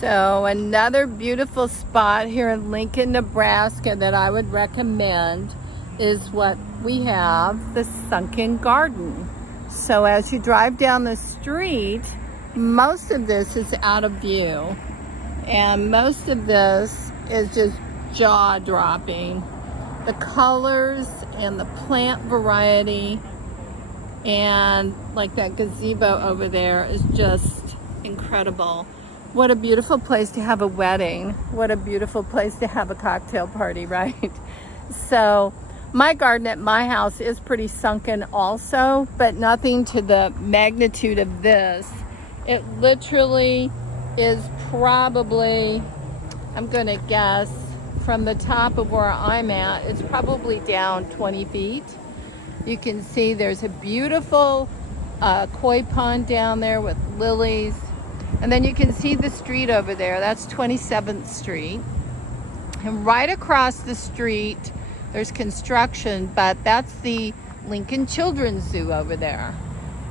So another beautiful spot here in Lincoln, Nebraska that I would recommend is what we have, the Sunken Garden. So as you drive down the street, most of this is out of view. And most of this is just jaw-dropping. The colors and the plant variety and like that gazebo over there is just incredible. What a beautiful place to have a wedding. What a beautiful place to have a cocktail party, right? So my garden at my house is pretty sunken also, but nothing to the magnitude of this. It literally is probably, I'm gonna guess, from the top of where I'm at, it's probably down 20 feet. You can see there's a beautiful koi pond down there with lilies. And then you can see the street over there. That's 27th Street. And right across the street, there's construction, but that's the Lincoln Children's Zoo over there.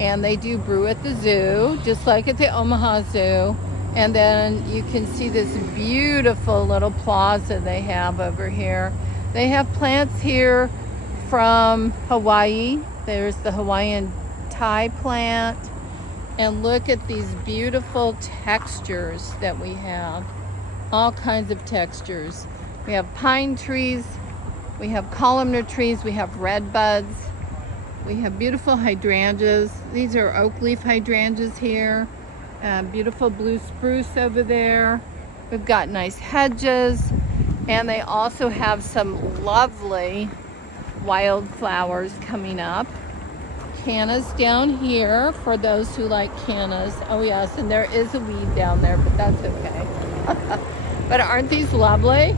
And they do brew at the zoo, just like at the Omaha Zoo. And then you can see this beautiful little plaza they have over here. They have plants here from Hawaii. There's the Hawaiian Thai plant. And look at these beautiful textures that we have. All kinds of textures. We have pine trees, we have columnar trees, we have red buds, we have beautiful hydrangeas. These are oak leaf hydrangeas here. Beautiful blue spruce over there. We've got nice hedges, and they also have some lovely wildflowers coming up. Cannas down here for those who like cannas. Oh yes, and there is a weed down there, but that's okay. But aren't these lovely?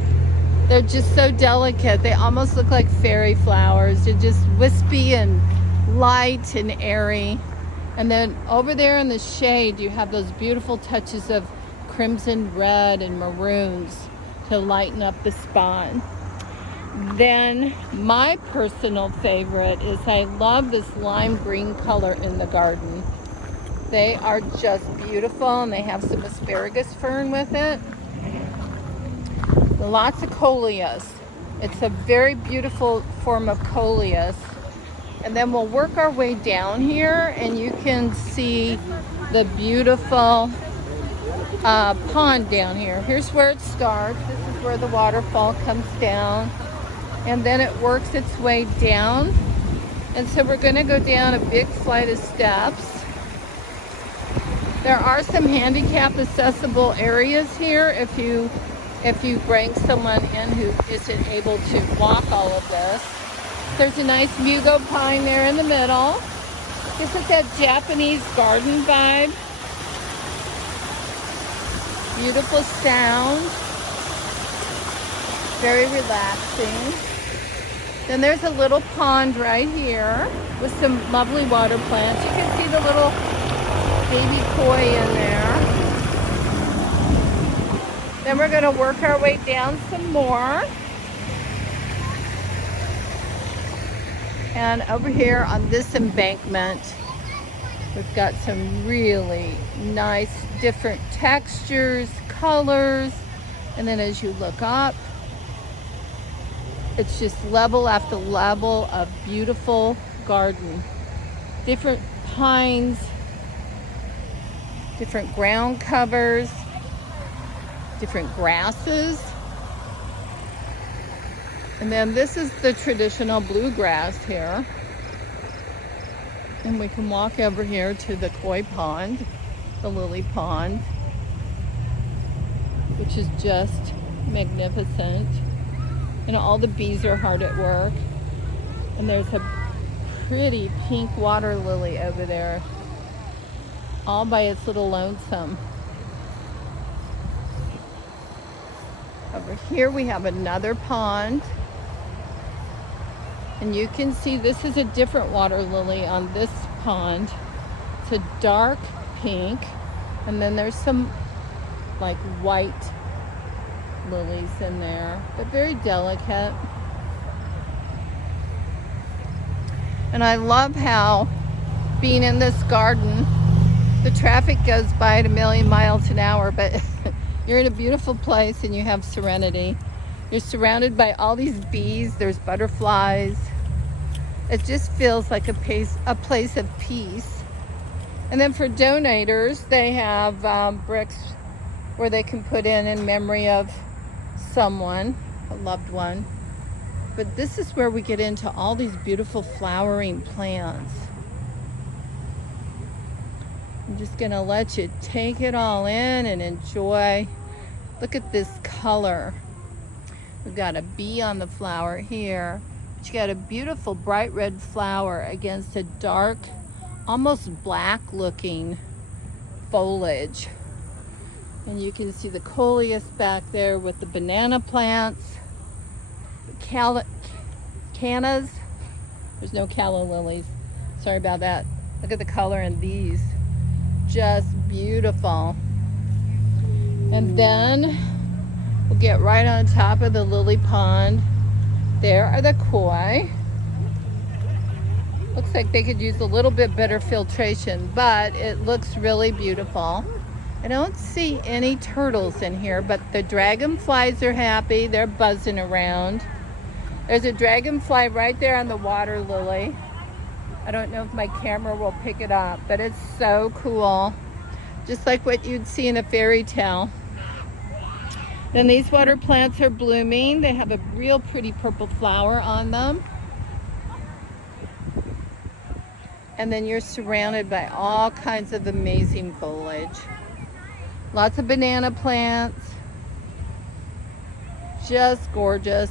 They're just so delicate. They almost look like fairy flowers. They're just wispy and light and airy. And then over there in the shade, you have those beautiful touches of crimson red and maroons to lighten up the spot. Then my personal favorite is I love this lime green color in the garden. They are just beautiful, and they have some asparagus fern with it. Lots of coleus. It's a very beautiful form of coleus. And then we'll work our way down here, and you can see the beautiful pond down here. Here's where it starts. This is where the waterfall comes down. And then it works its way down. And so we're gonna go down a big flight of steps. There are some handicap accessible areas here if you bring someone in who isn't able to walk all of this. There's a nice mugo pine there in the middle. Gives it that Japanese garden vibe. Beautiful sound. Very relaxing. Then there's a little pond right here with some lovely water plants. You can see the little baby koi in there. Then we're gonna work our way down some more. And over here on this embankment, we've got some really nice different textures, colors. And then as you look up, it's just level after level of beautiful garden. Different pines, different ground covers, different grasses. And then this is the traditional bluegrass here. And we can walk over here to the koi pond, the lily pond, which is just magnificent. You know, all the bees are hard at work. And there's a pretty pink water lily over there, all by its little lonesome. Over here we have another pond. And you can see this is a different water lily on this pond. It's a dark pink. And then there's some like white lilies in there, but very delicate. And I love how, being in this garden, the traffic goes by at 1,000,000 miles an hour, but You're in a beautiful place and you have serenity. You're surrounded by all these bees. There's butterflies. It just feels like a place of peace. And then for donators, they have bricks where they can put in memory of someone, a loved one. But this is where we get into all these beautiful flowering plants. I'm just gonna let you take it all in and enjoy. Look at this color. We've got a bee on the flower here. But you got a beautiful bright red flower against a dark, almost black looking foliage. And you can see the coleus back there with the banana plants, cannas. There's no calla lilies. Sorry about that. Look at the color in these. Just beautiful. And then we'll get right on top of the lily pond. There are the koi. Looks like they could use a little bit better filtration, but it looks really beautiful. I don't see any turtles in here, but the dragonflies are happy. They're buzzing around. There's a dragonfly right there on the water lily. I don't know if my camera will pick it up, but it's so cool. Just like what you'd see in a fairy tale. Then these water plants are blooming. They have a real pretty purple flower on them. And then you're surrounded by all kinds of amazing foliage. Lots of banana plants. Just gorgeous.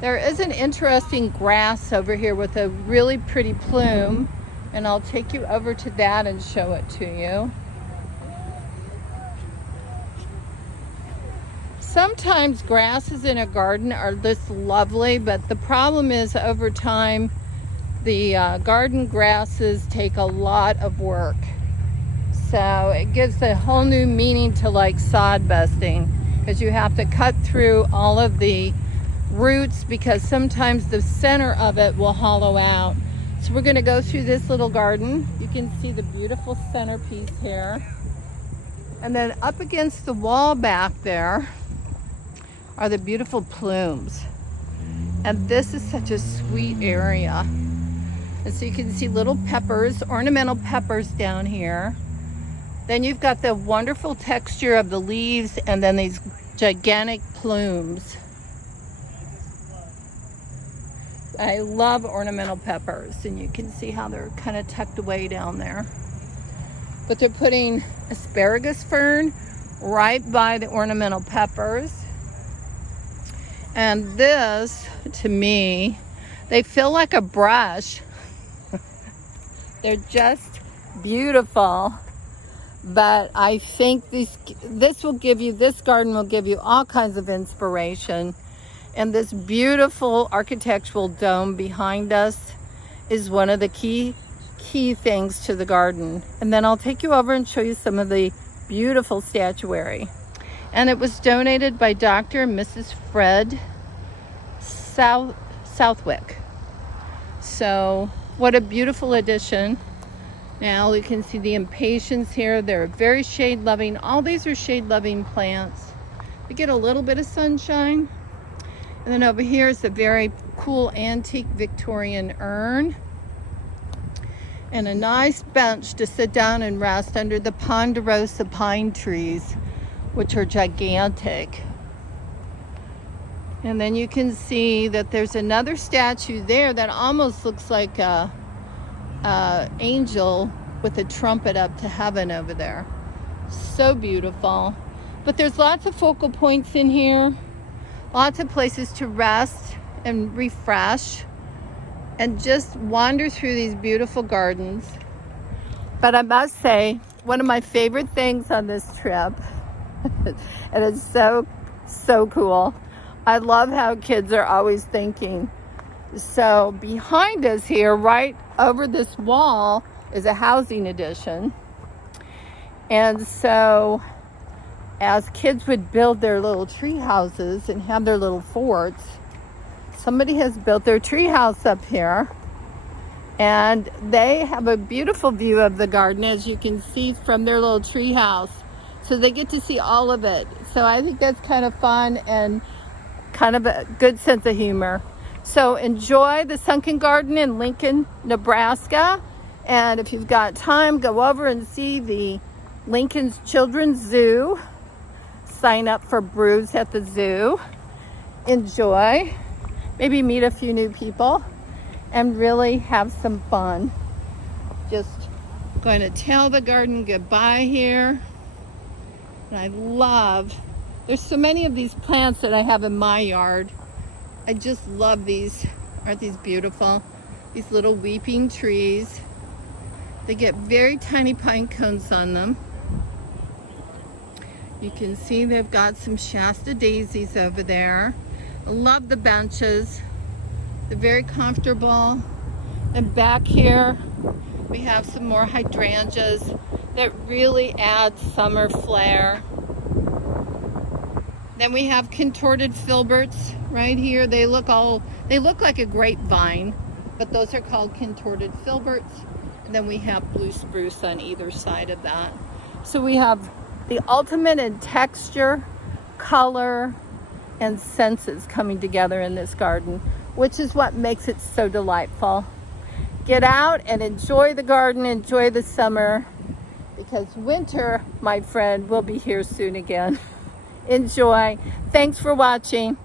There is an interesting grass over here with a really pretty plume, and I'll take you over to that and show it to you. Sometimes grasses in a garden are this lovely, but the problem is over time, the garden grasses take a lot of work. So it gives a whole new meaning to like sod busting, because you have to cut through all of the roots because sometimes the center of it will hollow out. So we're going to go through this little garden. You can see the beautiful centerpiece here. And then up against the wall back there are the beautiful plumes. And this is such a sweet area. And so you can see little peppers, ornamental peppers down here. Then you've got the wonderful texture of the leaves and then these gigantic plumes. I love ornamental peppers, and you can see how they're kind of tucked away down there. But they're putting asparagus fern right by the ornamental peppers. And this, to me, they feel like a brush. They're just beautiful. But I think this garden will give you all kinds of inspiration. And this beautiful architectural dome behind us is one of the key things to the garden. And then I'll take you over and show you some of the beautiful statuary. And it was donated by Dr. and Mrs. Fred Southwick. So what a beautiful addition. Now you can see the impatiens here. They're very shade loving. All these are shade loving plants. We get a little bit of sunshine. And then over here is a very cool antique Victorian urn. And a nice bench to sit down and rest under the ponderosa pine trees, which are gigantic. And then you can see that there's another statue there that almost looks like a angel with a trumpet up to heaven over there. So beautiful. But there's lots of focal points in here. Lots of places to rest and refresh and just wander through these beautiful gardens. But I must say, one of my favorite things on this trip, and it's so cool, I love how kids are always thinking. So behind us here, right over this wall, is a housing addition. And so as kids would build their little tree houses and have their little forts, somebody has built their tree house up here, and they have a beautiful view of the garden, as you can see from their little tree house. So they get to see all of it. So I think that's kind of fun and kind of a good sense of humor. So enjoy the Sunken Garden in Lincoln, Nebraska. And if you've got time, go over and see the Lincoln's Children's Zoo. Sign up for brews at the zoo. Enjoy. Maybe meet a few new people and really have some fun. Just going to tell the garden goodbye here. And I love, there's so many of these plants that I have in my yard. I just love these. Aren't these beautiful? These little weeping trees. They get very tiny pine cones on them. You can see they've got some Shasta daisies over there. I love the benches. They're very comfortable. And back here, we have some more hydrangeas that really add summer flair. Then we have contorted filberts right here. They look like a grapevine, but those are called contorted filberts. And then we have blue spruce on either side of that. So we have the ultimate in texture, color, and senses coming together in this garden, which is what makes it so delightful. Get out and enjoy the garden, enjoy the summer, because winter, my friend, will be here soon again. Enjoy. Thanks for watching.